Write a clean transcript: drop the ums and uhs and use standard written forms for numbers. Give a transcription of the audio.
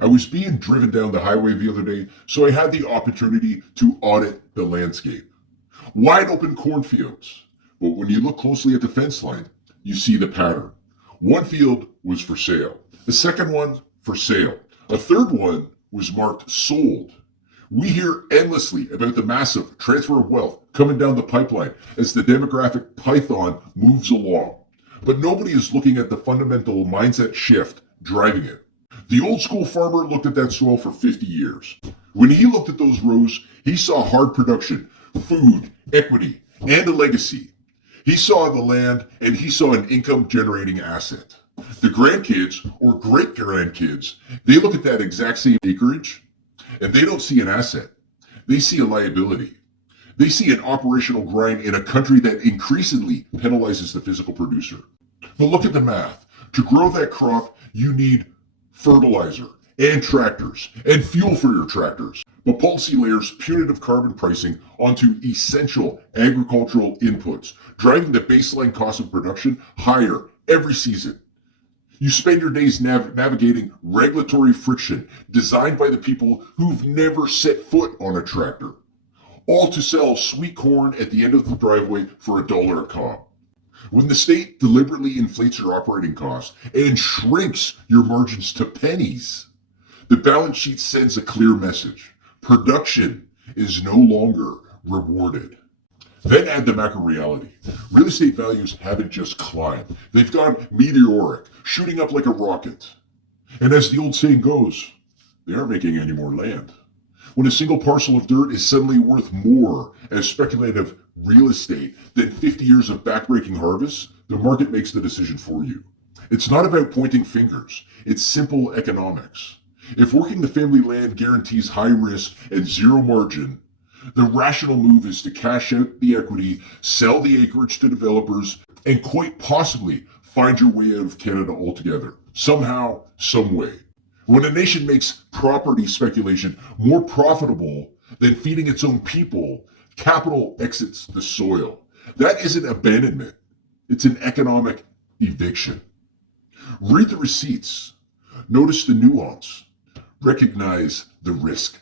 I was being driven down the highway the other day, so I had the opportunity to audit the landscape. Wide open cornfields. But when you look closely at the fence line, you see the pattern. One field was for sale. The second one, for sale. A third one was marked sold. We hear endlessly about the massive transfer of wealth coming down the pipeline as the demographic python moves along. But nobody is looking at the fundamental mindset shift driving it. The old school farmer looked at that soil for 50 years. When he looked at those rows, he saw hard production, food, equity, and a legacy. He saw the land and he saw an income generating asset. The grandkids or great grandkids, they look at that exact same acreage and they don't see an asset. They see a liability. They see an operational grind in a country that increasingly penalizes the physical producer. But look at the math. To grow that crop, you need fertilizer and tractors and fuel for your tractors. But policy layers punitive carbon pricing onto essential agricultural inputs, driving the baseline cost of production higher every season. You spend your days navigating regulatory friction designed by the people who've never set foot on a tractor, all to sell sweet corn at the end of the driveway for $1 a cob. When the state deliberately inflates your operating costs and shrinks your margins to pennies, the balance sheet sends a clear message. Production is no longer rewarded. Then add the macro reality. Real estate values haven't just climbed. They've gone meteoric, shooting up like a rocket. And as the old saying goes, they aren't making any more land. When a single parcel of dirt is suddenly worth more as speculative real estate than 50 years of backbreaking harvests, the market makes the decision for you. It's not about pointing fingers. It's simple economics. If working the family land guarantees high risk and zero margin, the rational move is to cash out the equity, sell the acreage to developers, and quite possibly find your way out of Canada altogether. Somehow, some way. When a nation makes property speculation more profitable than feeding its own people, capital exits the soil. That isn't abandonment. It's an economic eviction. Read the receipts. Notice the nuance. Recognize the risk.